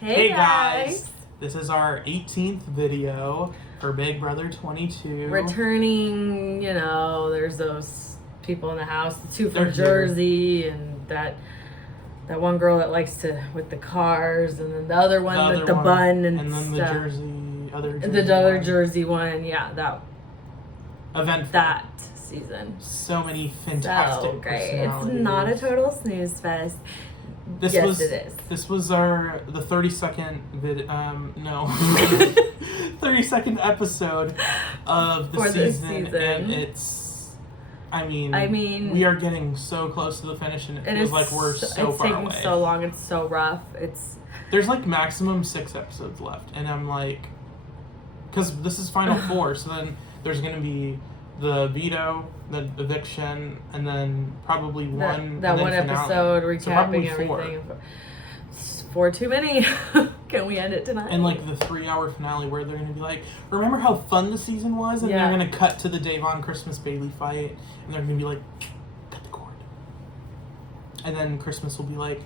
Hey guys! This is our 18th video for Big Brother 22. Returning, there's those people in the house, the two from They're Jersey, and that one girl that likes to, with the cars, and then the other one with the bun and then stuff. the other Jersey one, yeah, that event. That season. So many fantastic So great. personalities. It's not a total snooze fest. It is. This was the 32nd 32nd episode of the season, and it's. I mean, we are getting so close to the finish, and it feels like we're so far away. It's taking so long. It's so rough. There's like maximum 6 episodes left, and I'm like, because this is final 4, so then there's gonna be the veto, the eviction, and then probably one episode recapping so everything. 4 too many. Can we end it tonight? And like the 3-hour finale where they're gonna be like, remember how fun the season was? And they're gonna cut to the Davon Christmas Bailey fight, and they're gonna be like, cut the cord. And then Christmas will be like,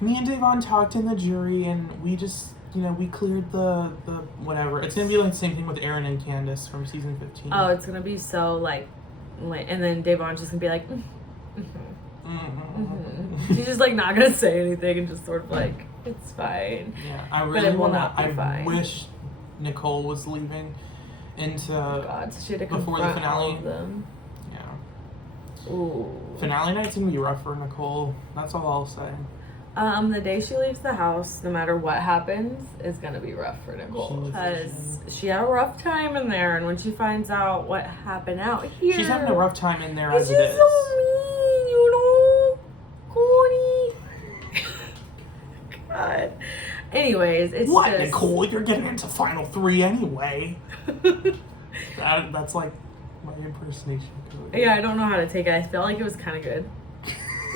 me and Davon talked in the jury, and we just, we cleared the whatever. It's gonna be like the same thing with Aaron and Candace from season 15. Oh, it's gonna be so like, and then Davon's just gonna be like, She's just like not gonna say anything and just sort of like, it's fine. Yeah, I really I wish Nicole was leaving into so she had to before the finale. All of them. Yeah. Ooh. Finale night's gonna be rough for Nicole. That's all I'll say. The day she leaves the house, no matter what happens, is gonna be rough for Nicole because she had a rough time in there, and when she finds out what happened out here, she's having a rough time in there as it is. So mean, Cody. God. Anyways, it's what, just... Nicole? You're getting into final 3 anyway. That's like my impersonation of Cody. Yeah, I don't know how to take it. I felt like it was kind of good.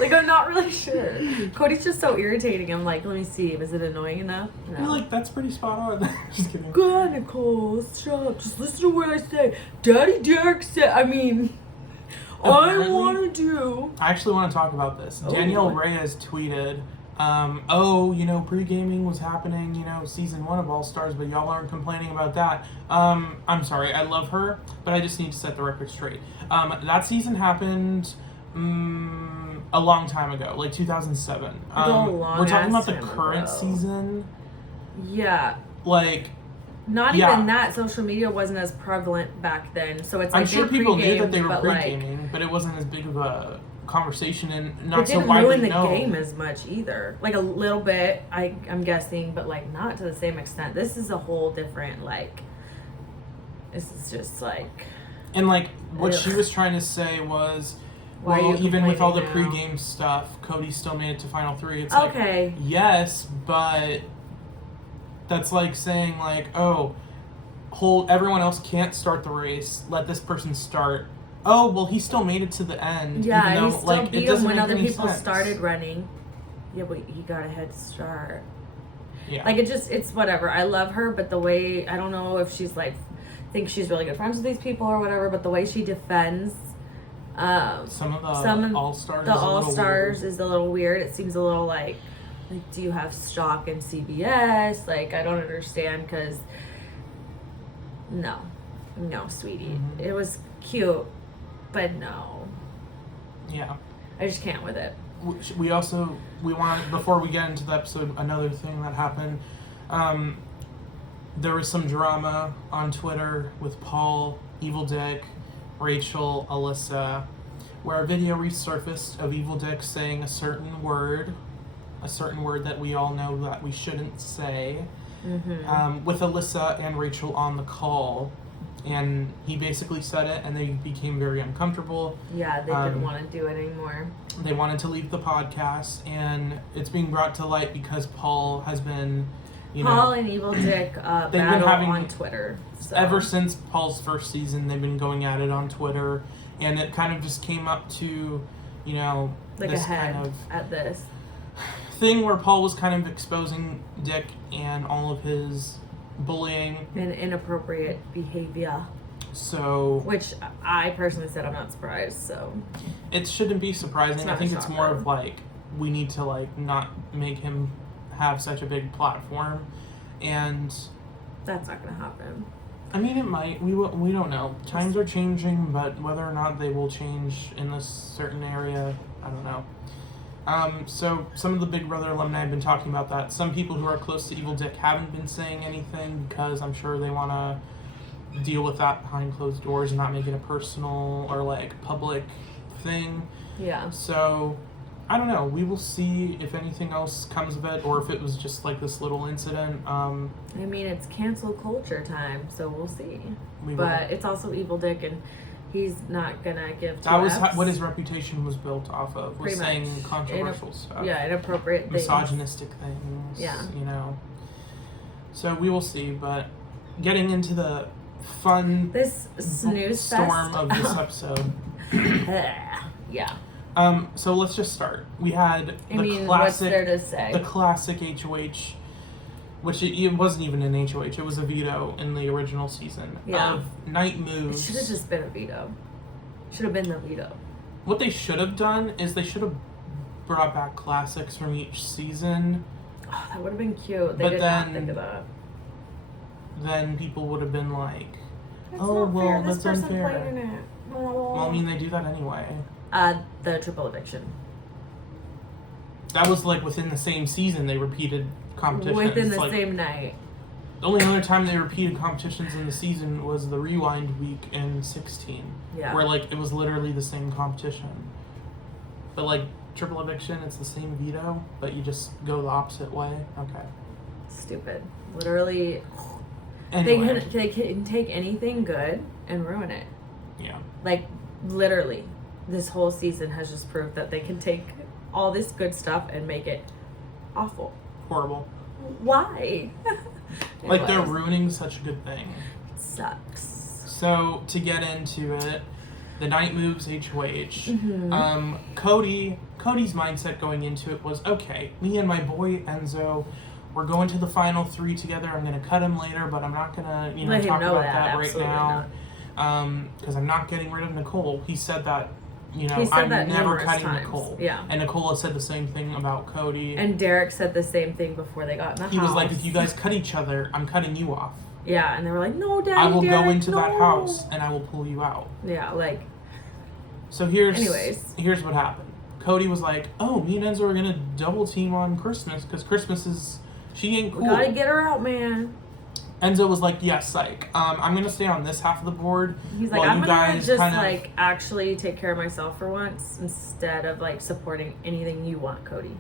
Like, I'm not really sure. Cody's just so irritating. I'm like, let me see. Was it annoying enough? No. You're like, that's pretty spot on. Just kidding. God, Nicole, shut up. Just listen to what I say. Daddy Derek said, I want to do. I actually want to talk about this. Danielle Reyes tweeted, pre-gaming was happening, season 1 of All Stars, but y'all aren't complaining about that. I'm sorry. I love her, but I just need to set the record straight. That season happened... a long time ago, like 2007. We're talking about the current season. Yeah. Like, not even that. Social media wasn't as prevalent back then, so it's like I'm sure people knew that they were pre-gaming, but it wasn't as big of a conversation and not so widely known. It didn't ruin the game as much either. Like a little bit, I'm guessing, but like not to the same extent. This is a whole different This is just like. And like what she was trying to say was. Well, even with all the pre-game stuff, Cody still made it to Final 3. It's like, yes, but that's like saying everyone else can't start the race. Let this person start. Oh, well, he still made it to the end. Yeah, even though, he still beat him when other people sense. Started running. Yeah, but he got a head start. Yeah. Like, it's whatever. I love her, but the way, I don't know if she's thinks she's really good friends with these people or whatever, but the way she defends some of the All-Stars is a little weird. It seems a little like do you have stock in CBS? Like, I don't understand because no, sweetie. Mm-hmm. It was cute, but no. Yeah. I just can't with it. We want, before we get into the episode, another thing that happened. There was some drama on Twitter with Paul, Evil Dick, Rachel, Alyssa, where a video resurfaced of Evil Dick saying a certain word that we all know that we shouldn't say, with Alyssa and Rachel on the call, and he basically said it, and they became very uncomfortable. Yeah, they didn't want to do it anymore. They wanted to leave the podcast, and it's being brought to light because Paul has been... Paul and Evil Dick battle on Twitter. So. Ever since Paul's first season, they've been going at it on Twitter, and it kind of just came up to, this kind of at this thing where Paul was kind of exposing Dick and all of his bullying and inappropriate behavior. So, which I personally said I'm not surprised. So it shouldn't be surprising. I think it's more of we need to not make him have such a big platform, and That's not gonna happen. I mean, it might. We don't know. Times are changing, but whether or not they will change in this certain area, I don't know. So some of the Big Brother alumni have been talking about that. Some people who are close to Evil Dick haven't been saying anything because I'm sure they want to deal with that behind closed doors and not make it a personal or like public thing. Yeah. So I don't know. We will see if anything else comes of it or if it was just like this little incident. I mean, it's cancel culture time, so we'll see. We But will. it's also Evil Dick, and he's not gonna give. That was Fs. what his reputation was built off of. Was Pretty saying much. controversial stuff. Yeah, inappropriate things. Misogynistic things. Yeah. You know. So we will see, but getting into the fun This snooze storm fest. of this episode. Yeah. So let's just start. We had I the mean, what's classic, there to say? the classic HOH, which it wasn't even an HOH. It was a veto in the original season Yeah. of night It moves. should have just been a veto. Should have been the veto. What they should have done is they should have brought back classics from each season. Oh, that would have been cute. They But did not then- think of that. Then people would have been like, That's "Oh not well, fair. This that's person unfair." played in it. Well, I mean, they do that anyway. The triple eviction. That was like within the same season. They repeated competitions. Within the Like, same night. The only other time they repeated competitions in the season was the Rewind week in 16. Yeah. Where, like, it was literally the same competition. But, like, triple eviction, it's the same veto, but you just go the opposite way. Okay. Stupid. Literally. Anyway. They can take anything good and ruin it. Yeah. Like, literally. This whole season has just proved that they can take all this good stuff and make it awful. Horrible. Why? Like, they're Anyways, ruining such a good thing. it sucks. So, to get into it, the night moves HOH. Mhm. Cody's mindset going into it was, okay, me and my boy Enzo, we're going to the final 3 together. I'm going to cut him later, but I'm not going to, Let him talk know about that, that right absolutely now. Because I'm not getting rid of Nicole. He said that, He said I'm that never numerous cutting times. Nicole. Yeah. And Nicole has said the same thing about Cody. And Derek said the same thing before they got in the house. He was like, if you guys cut each other, I'm cutting you off. Yeah, and they were like, no, Daddy, I will Derek, go into no. that house and I will pull you out. Yeah, like, So here's what happened. Cody was like, oh, me and Enzo are going to double team on Christmas because Christmas is, she ain't cool. we gotta get her out, man. Enzo was like, yes, psych. I'm going to stay on this half of the board. He's like, while I'm you gonna guys just, kind of- like, actually take care of myself for once instead of, like, supporting anything you want, Cody.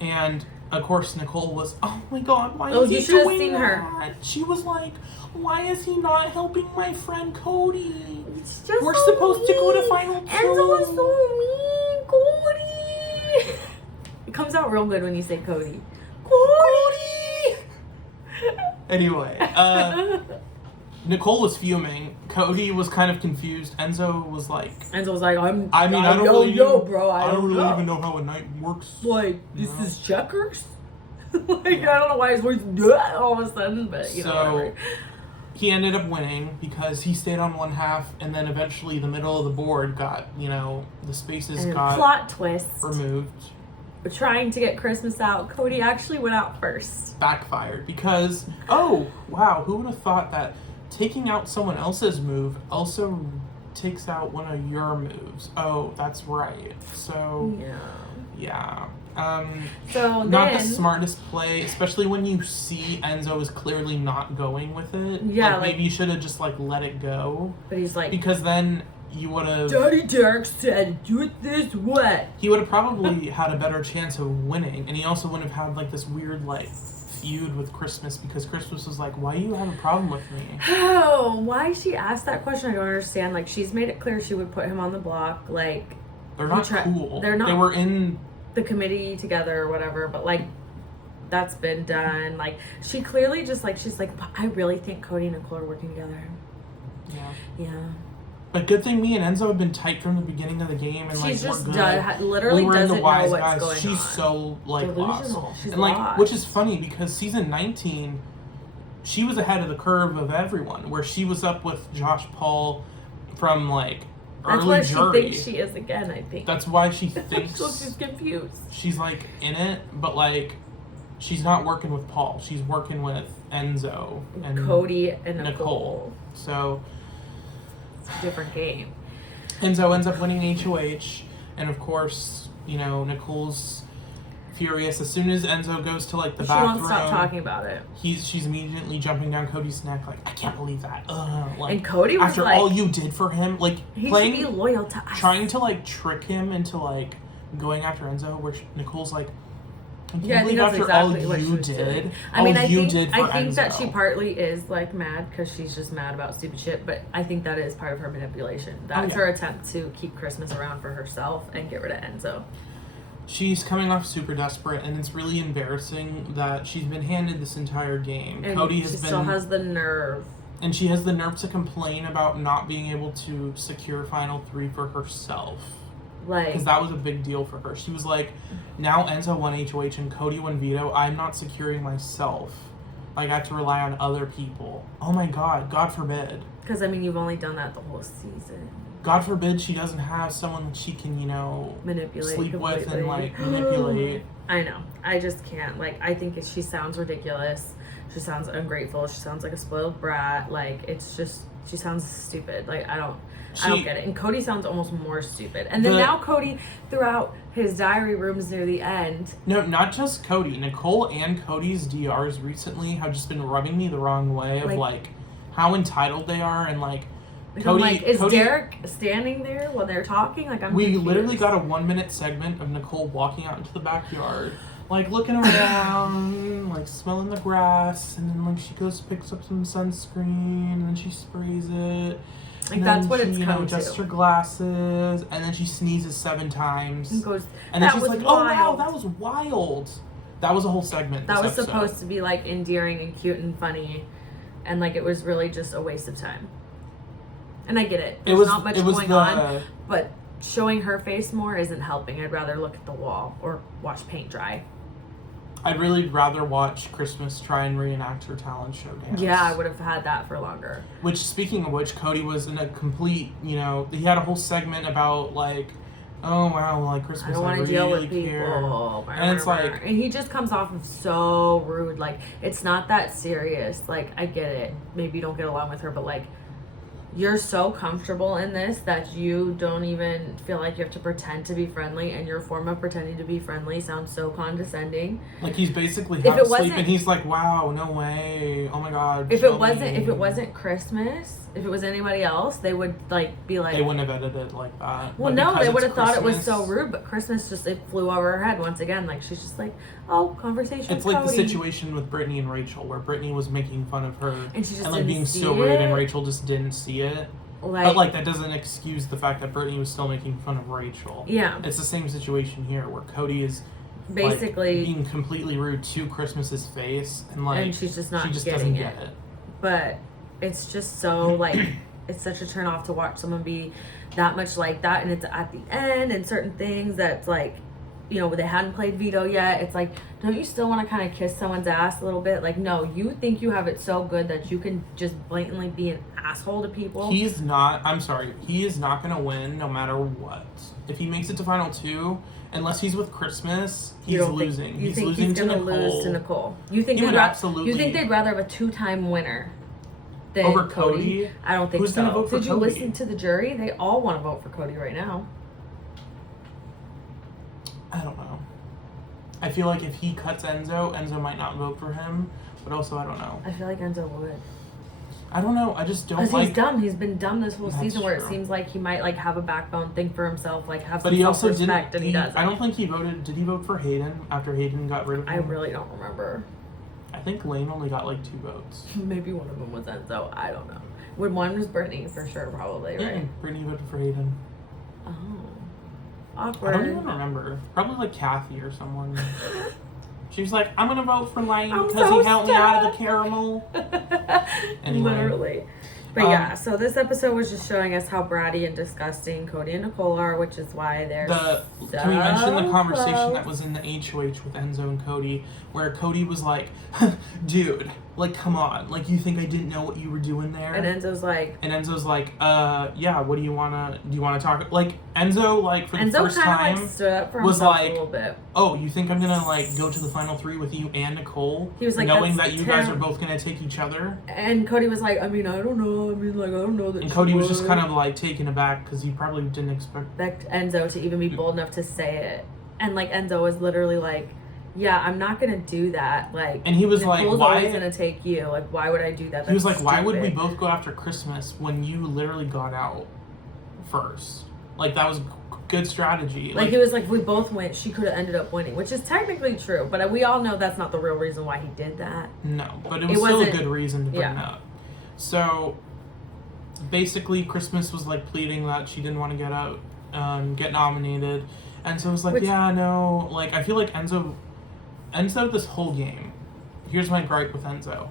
And, of course, Nicole was, oh my god, why Oh, is you he should have doing seen that? her. She was like, why is he not helping my friend Cody? It's just We're so supposed to go to mean. final 2. Enzo is so mean, Cody. It comes out real good when you say Cody. Cody! Anyway, Nicole was fuming. Cody was kind of confused. Enzo was like, Enzo's like, I don't really know, bro. I don't really know. even know how a night works. Like, this No. is checkers? Like, I don't know why his voice all of a sudden, but, you know, So whatever. he ended up winning because he stayed on one half, and then eventually the middle of the board got, the spaces And got plot twist. removed. We're trying to get Christmas out. Cody actually went out first. Backfired because, oh, wow, who would have thought that taking out someone else's move also takes out one of your moves? Oh, that's right. So, yeah. So Not then, the smartest play, especially when you see Enzo is clearly not going with it. Yeah, like, like- maybe you should have just let it go, but he's like, because then you would have. Daddy Derek said, do it this way. He would have probably had a better chance of winning, and he also wouldn't have had this weird feud with Christmas because Christmas was like, "Why do you have a problem with me?" Oh, why she asked that question? I don't understand. Like, she's made it clear she would put him on the block. Like, They're not cool. They're not. They were in the committee together or whatever, but that's been done. Like, she clearly just she's like, I really think Cody and Nicole are working together. Yeah. But good thing me and Enzo have been tight from the beginning of the game, and She's we're just good. literally we were in doesn't the wise know what's guys. going She's on. so lost. Delusional. She's and lost. which is funny because season 19, she was ahead of the curve of everyone. Where she was up with Josh Paul from That's early why she jury. thinks she is again. I think That's why she thinks so she's confused. she's in it, but she's not working with Paul. She's working with Enzo and Cody and Nicole. So it's a different game. Enzo ends up winning HOH, and of course, you know, Nicole's furious. As soon as Enzo goes to like the bathroom, she won't stop talking about it. She's immediately jumping down Cody's neck, like, I can't believe that. Like, and Cody was after like, all you did for him, like he playing, should be loyal to us. trying to like trick him into like going after Enzo, where Nicole's like, I can't Yeah, I think believe that's after exactly all what you she was did, doing. I all mean, you I did for think Enzo. that she partly is like mad because she's just mad about stupid shit, but I think that is part of her manipulation. That's her attempt to keep Christmas around for herself and get rid of Enzo. She's coming off super desperate, and it's really embarrassing that she's been handed this entire game. And Cody she still has the nerve. And she has the nerve to complain about not being able to secure Final 3 for herself. Like, because that was a big deal for her. She was like, now Enzo won HOH and Cody won Veto. I'm not securing myself. Like, I have to rely on other people. Oh my God, God forbid. Because, I mean, you've only done that the whole season. God forbid she doesn't have someone that she can, you know, manipulate, sleep completely. with and, like, manipulate. I know. I just can't. Like, I think she sounds ridiculous. She sounds ungrateful. She sounds like a spoiled brat. Like, it's just, she sounds stupid. Like, I don't get it. And Cody sounds almost more stupid. And then now Cody, throughout his diary rooms near the end. No, not just Cody. Nicole and Cody's DRs recently have just been rubbing me the wrong way of, like how entitled they are and, like, Cody, I'm like, is Derek standing there while they're talking? Like, I'm confused. Literally got a 1-minute segment of Nicole walking out into the backyard, like looking around, like smelling the grass, and then like she goes picks up some sunscreen and then she sprays it. Like, that's what it's come to. Adjusts her glasses, and then she sneezes 7 times. And goes, and then she's like, "Oh wow, that was wild." That was a whole segment. That was supposed to be like endearing and cute and funny, and like it was really just a waste of time. And I get it. There's not much going on, but showing her face more isn't helping. I'd rather look at the wall or watch paint dry. I'd really rather watch Christmas try and reenact her talent show dance. Yeah, I would have had that for longer. Which, speaking of which, Cody was in a complete, you know, he had a whole segment about, like, oh, wow, like, Christmas, I don't want to deal with people. And it's like... And he just comes off of so rude. Like, it's not that serious. Like, I get it. Maybe you don't get along with her, but, like, you're so comfortable in this that you don't even feel like you have to pretend to be friendly, and your form of pretending to be friendly sounds so condescending. Like, he's basically half asleep and he's like, wow, no way, oh my God. If it wasn't Christmas, if it was anybody else, they would like be like, they wouldn't have edited it like that. Well, no, they would have thought it was so rude, but Christmas just, it flew over her head once again. Like, she's just like, oh, conversation. It's like the situation with Brittany and Rachel, where Brittany was making fun of her and she just like being so rude, and Rachel just didn't see it. But like, that doesn't excuse the fact that Brittany was still making fun of Rachel. Yeah, it's the same situation here, where Cody is basically like, being completely rude to Christmas's face, and like, and she's just not she just getting doesn't get it. But it's just so like, it's such a turn off to watch someone be that much like that, and it's at the end and certain things that's like, you know, they hadn't played Veto yet. It's like, don't you still want to kind of kiss someone's ass a little bit? Like, no, you think you have it so good that you can just blatantly be an asshole to people. He is not going to win no matter what. If he makes it to Final 2, unless he's with Christmas, he's losing. You think losing he's going to lose to Nicole? You think they'd rather have a 2-time winner than over Cody? I don't think so. Who's going to vote for Cody? Did you listen to the jury? They all want to vote for Cody right now. I don't know. I feel like if he cuts Enzo might not vote for him, but also I don't know. I feel like Enzo would. I don't know. I just don't like... Because he's dumb. He's been dumb this whole season, where it seems like he might like have a backbone, think for himself, like have some self-respect, and he doesn't. I don't think he voted... Did he vote for Hayden after Hayden got rid of him? I really don't remember. I think Lane only got like 2 votes. Maybe one of them was Enzo. I don't know. When one was Brittany, for sure, probably, right? Brittany voted for Hayden. Oh. Awkward. I don't even remember. Probably like Kathy or someone. She was like, I'm going to vote for Lane because he helped me out of the caramel. Anyway. Literally. But yeah, so this episode was just showing us how bratty and disgusting Cody and Nicole are, which is why they're Can we mention the conversation that was in the HOH with Enzo and Cody, where Cody was like, dude, Like, come on. Like, you think I didn't know what you were doing there? And Enzo's like, yeah, what do you wanna talk? Like, Enzo, like, for the first time, like, stood up for was himself like, a little bit. oh, you think I'm gonna, like, go to the final 3 with you and Nicole? He was like, knowing that you guys are both gonna take each other? And Cody was like, I mean, I don't know. I mean, like, I don't know that. And Cody was just kind of, like, taken aback because he probably didn't expect Enzo to even be bold enough to say it. And, like, Enzo was literally like, yeah, I'm not gonna do that. Like, and he was Nicole's like, why? always gonna take you. Like, why would I do that? He was like, why would we both go after Christmas when you literally got out first? Like, that was good strategy. Like, it was like, if we both went, she could have ended up winning, which is technically true. But we all know that's not the real reason why he did that. No, but it was still a good reason to bring up. So, basically, Christmas was like pleading that she didn't want to get out, get nominated. And so it was like, yeah, no. Like, I feel like Enzo this whole game, here's my gripe with Enzo,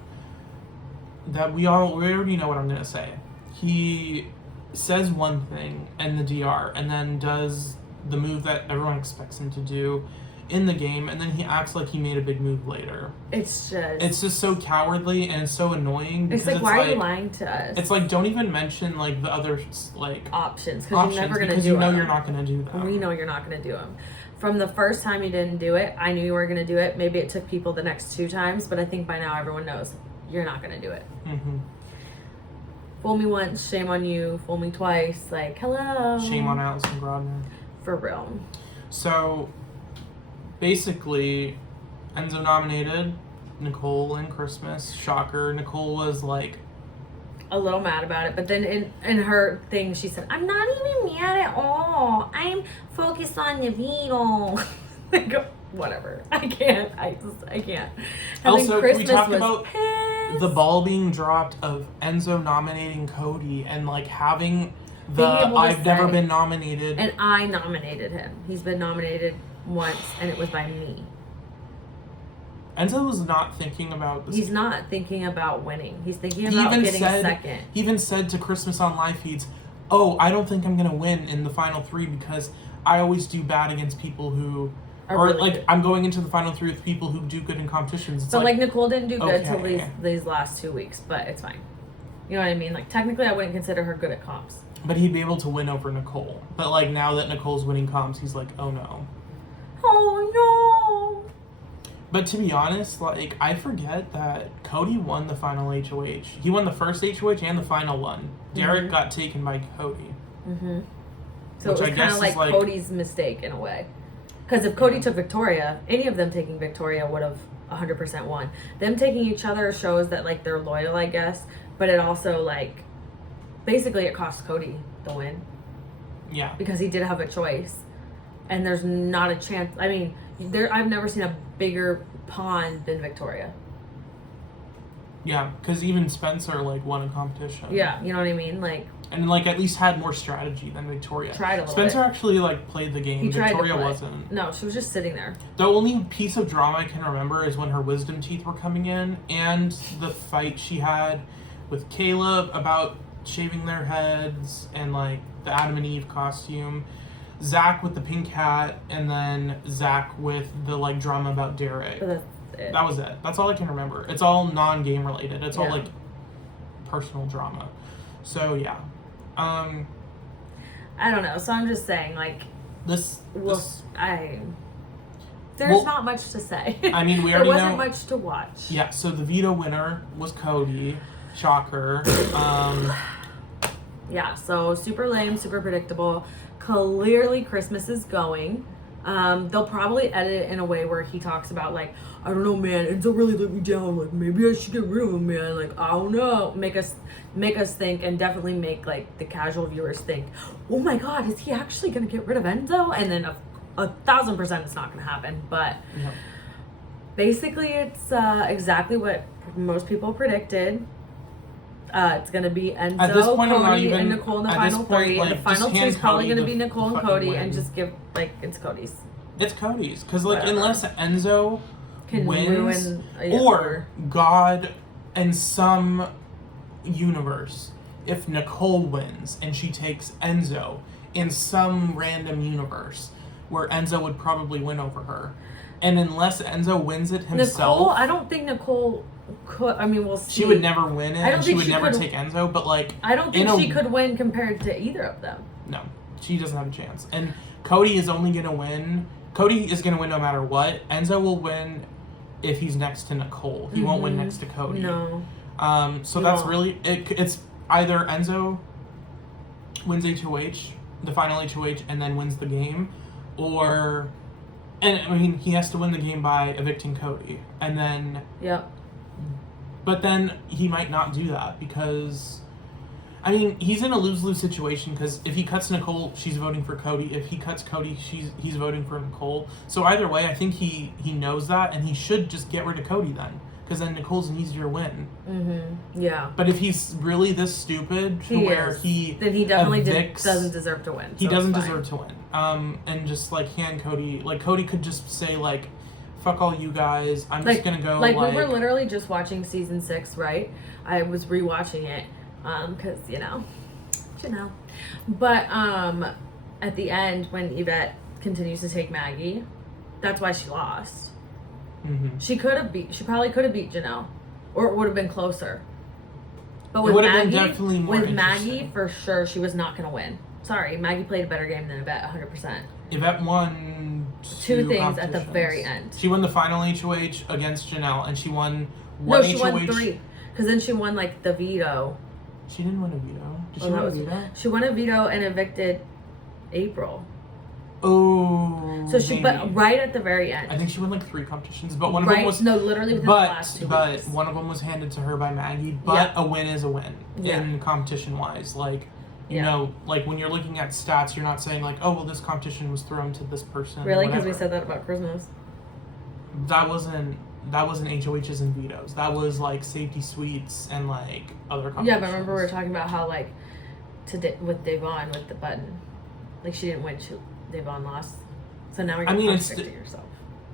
that we already know what I'm going to say. He says one thing in the DR and then does the move that everyone expects him to do in the game, and then he acts like he made a big move later. It's just so cowardly and so annoying. It's like, why are you lying to us? It's like, don't even mention, like, the other, like, options, because you're never going to do them. Because you know you're not going to do them. We know you're not going to do them. From the first time you didn't do it, I knew you were going to do it. Maybe it took people the next 2 times, but I think by now everyone knows you're not going to do it. Mm-hmm. Fool me once, shame on you. Fool me twice, like, hello. Shame on Allison Grodner. For real. So, basically, Enzo nominated Nicole in Christmas. Shocker. Nicole was, like, a little mad about it, but then in her thing she said, I'm not even mad at all, I'm focused on the veto. Like, whatever. I can't. And also, can we talk about the ball being dropped of Enzo nominating Cody and, like, having I've never been nominated, and I nominated him. He's been nominated once and it was by me. Enzo was not thinking about this. He's not thinking about winning. He's thinking about getting second. He even said to Christmas on live feeds, oh, I don't think I'm going to win in the final 3 because I always do bad against people who... I'm going into the final 3 with people who do good in competitions. It's so, like, Nicole didn't do good till these last 2 weeks, but it's fine. You know what I mean? Like, technically, I wouldn't consider her good at comps. But he'd be able to win over Nicole. But, like, now that Nicole's winning comps, he's like, oh, no. Oh, no. But to be honest, like, I forget that Cody won the final HOH. He won the first HOH and the final one. Derek got taken by Cody. Mm-hmm. So it was kind of like Cody's mistake in a way. Because if Cody took Victoria, any of them taking Victoria would have 100% won. Them taking each other shows that, like, they're loyal, I guess. But it also, like, basically it cost Cody the win. Yeah. Because he did have a choice. And there's not a chance. I mean, I've never seen a bigger pawn than Victoria. Yeah, because even Spencer, like, won a competition. Yeah, you know what I mean? Like, and, like, at least had more strategy than Victoria. Tried a little Spencer bit. Actually, like, played the game. Victoria wasn't. No, she was just sitting there. The only piece of drama I can remember is when her wisdom teeth were coming in, and the fight she had with Caleb about shaving their heads, and, like, the Adam and Eve costume. Zach with the pink hat, and then Zach with the, like, drama about Derek. That was it. That's all I can remember. It's all non-game related. It's all, like, personal drama. So, yeah. I don't know. So I'm just saying, like, there's not much to say. I mean, we already know. There wasn't much to watch. Yeah, so the veto winner was Cody. Shocker. Yeah, so super lame, super predictable. Clearly Christmas is going. They'll probably edit it in a way where he talks about, like, I don't know, man, Enzo really let me down. Like, maybe I should get rid of him, man. Like, I don't know. Make us think, and definitely make, like, the casual viewers think, oh my God, is he actually gonna get rid of Enzo? And then 1,000% it's not gonna happen. But basically, it's exactly what most people predicted. It's gonna be Enzo, Cody, and Nicole in the final 3. And the final 2 is probably gonna be Nicole and Cody, and just give, like, it's Cody's. It's Cody's, because, like, unless Enzo can wins, or God, in some universe, if Nicole wins and she takes Enzo in some random universe where Enzo would probably win over her. And unless Enzo wins it himself, Nicole, I don't think Nicole could. I mean, we'll see. she would never win it, I don't and she think would she never could- take Enzo. But like, I don't think she could win compared to either of them. No, she doesn't have a chance. And Cody is only gonna win. Cody is gonna win no matter what. Enzo will win if he's next to Nicole. He won't win next to Cody. No. So that's really it's either Enzo wins HOH, the final HOH, and then wins the game, or, and I mean he has to win the game by evicting Cody, and then Yep. but then he might not do that because, I mean, he's in a lose-lose situation because if he cuts Nicole, she's voting for Cody. If he cuts Cody, he's voting for Nicole. So either way, I think he knows that, and he should just get rid of Cody then, because then Nicole's an easier win. Yeah. But if he's really this stupid to where then he definitely evicts, doesn't deserve to win. he so doesn't it's fine. deserve to win. And just like hand Cody, like Cody could just say like, "Fuck all you guys. I'm just gonna go." Like we were literally just watching season 6, right? I was rewatching it, because you know. But at the end when Yvette continues to take Maggie, that's why she lost. She probably could have beat Janelle, or it would have been closer. But with Maggie, definitely more Maggie, for sure, she was not gonna win. Sorry, Maggie played a better game than Yvette, 100%. Yvette won two things at the very end. She won the final HOH against Janelle, and she won No, she HOH. won 3, because then she won like the veto. She didn't win a veto. Did she win a veto? She won a veto and evicted April. Oh. So she, but right at the very end. I think she won like 3 competitions, but one of them was literally within the last 2 weeks. But one of them was handed to her by Maggie. But a win is a win in competition wise. Like, you know, like when you're looking at stats, you're not saying like, oh well, this competition was thrown to this person. Really? Because we said that about Christmas. That wasn't HOHs and vetoes. That was like safety suites and like other competitions. Yeah, but remember we were talking about how like with Devon with the button, like she didn't win. Devon lost. So now we're going to contradict yourself.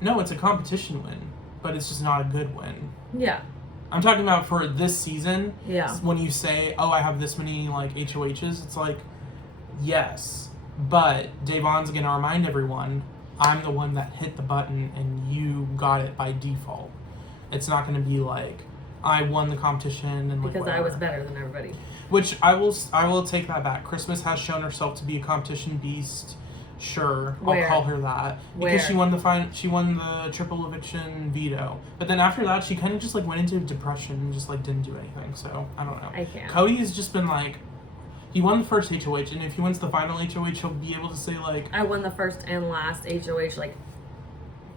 No, it's a competition win, but it's just not a good win. Yeah. I'm talking about for this season. Yeah. When you say, oh, I have this many like HOHs, it's like, yes, but Devon's going to remind everyone, I'm the one that hit the button and you got it by default. It's not going to be like, I won the competition and because like I was better than everybody. Which I will take that back. Christmas has shown herself to be a competition beast. Sure, I'll call her that because she won the triple eviction veto. But then after that, she kind of just like went into depression and just like didn't do anything. So I don't know. I can't. Cody has just been like, he won the first HOH, and if he wins the final HOH, he'll be able to say like, I won the first and last HOH. Like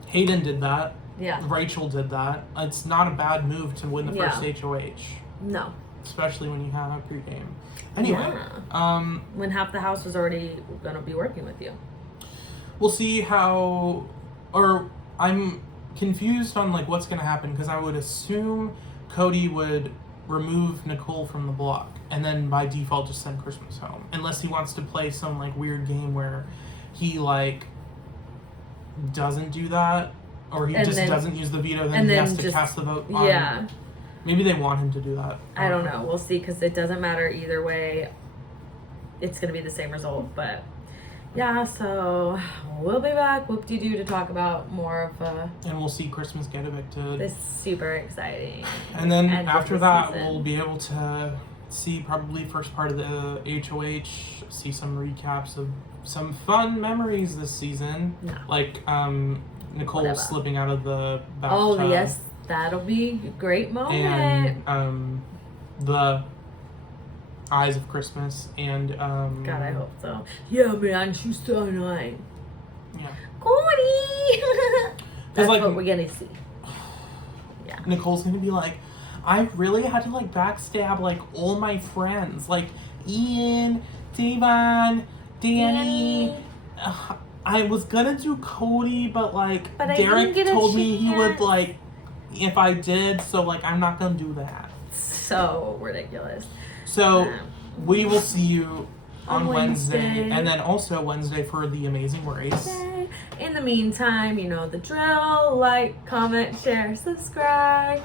Hayden did that. Yeah. Rachel did that. It's not a bad move to win the first HOH. No. Especially when you have a pregame. Anyway, when half the house was already gonna be working with you. We'll see how, or I'm confused on like what's gonna happen because I would assume Cody would remove Nicole from the block and then by default just send Christmas home, unless he wants to play some like weird game where he like doesn't do that, or he doesn't use the veto, then he has to cast the vote on. Yeah. Maybe they want him to do that. I don't know. We'll see, because it doesn't matter either way. It's going to be the same result. But, yeah, so we'll be back, whoop-de-doo, to talk about more of and we'll see Christmas get evicted. This super exciting. And then after that, we'll be able to see probably first part of the HOH, see some recaps of some fun memories this season. No. Like Nicole slipping out of the bathtub. Oh, yes. That'll be a great moment. And the Eyes of Christmas and God, I hope so. Yeah, man, she's so annoying. Yeah. Cody! That's like, what we're gonna see. Yeah. Nicole's gonna be like, I really had to like backstab like all my friends, like Ian, Devon, Danny. I was gonna do Cody, but Derek told me he would like if I did, so like I'm not gonna do that. So ridiculous. So we will see you on Wednesday, and then also Wednesday for the Amazing Race. In the meantime, you know the drill. Like, comment, share, subscribe.